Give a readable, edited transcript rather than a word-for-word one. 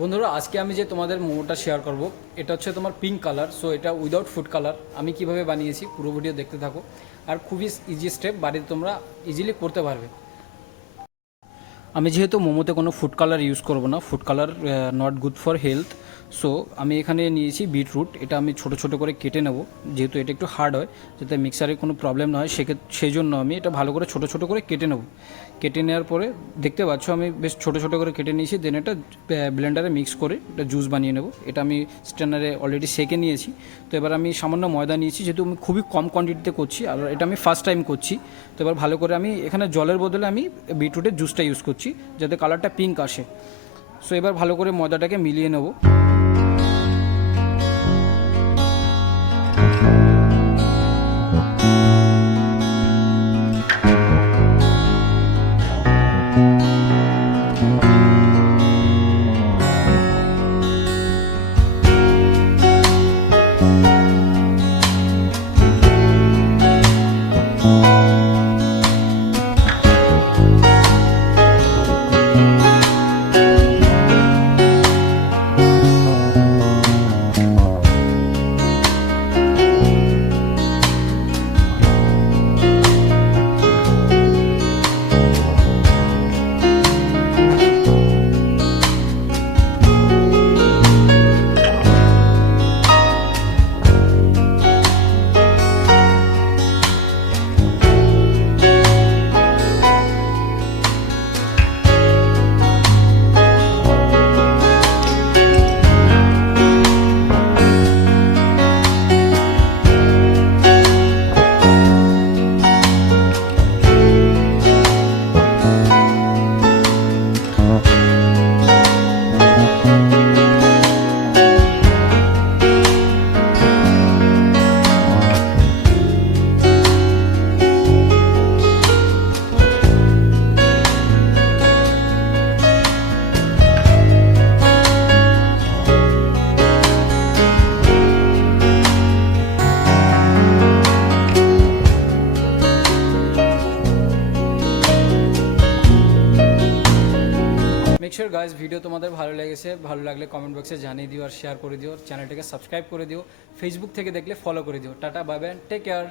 বন্ধুরা আজকে আমি যে তোমাদের মোমোটা শেয়ার করব এটা হচ্ছে তোমার পিঙ্ক কালার। সো এটা উইদাউট ফুড কালার আমি কিভাবে বানিয়েছি পুরো ভিডিও দেখতে থাকো। আর খুবই ইজি স্টেপ, বাড়িতে তোমরা ইজিলি করতে পারবে। আমি যেহেতু মোমোতে কোনো ফুড কালার ইউজ করব না, food colour not good for health. So আমি এখানে নিয়েছি বিটরুট, এটা আমি ছোট ছোট করে কেটে নেব, যেহেতু এটা একটু হার্ড হয়, যাতে মিক্সারে কোনো প্রবলেম না হয় সেই জন্য আমি এটা ভালো করে ছোট ছোট করে কেটে নেব। কেটে নেওয়ার পরে দেখতে পাচ্ছ আমি বেশ ছোট ছোট করে কেটে নিয়েছি, দেন এটা ব্লেন্ডারে মিক্স করে এটা জুস বানিয়ে নেব। এটা আমি স্ট্যান্ডারে অলরেডি সেকে নিয়েছি। তো এবার আমি সামান্য ময়দা নিয়েছি, যেহেতু আমি খুবই কম কোয়ান্টিটিতে করছি আর এটা আমি ফার্স্ট টাইম করছি। তো এবার ভালো করে আমি এখানে জলের বদলে আমি বিটরুটের জুসটা ইউজ করছি, যাতে কালারটা পিঙ্ক আসে। সো এবার ভালো করে ময়দাটাকে মিলিয়ে নেব। মেক শিওর গাইস ভিডিও তোমাদের ভালো লেগেছে, ভালো লাগলে কমেন্ট বক্সে জানিয়ে দিও আর শেয়ার করে দিও। চ্যানেলটাকে সাবস্ক্রাইব করে দিও। ফেসবুক থেকে দেখলে ফলো করে দিও। Tata, bye bye, take care.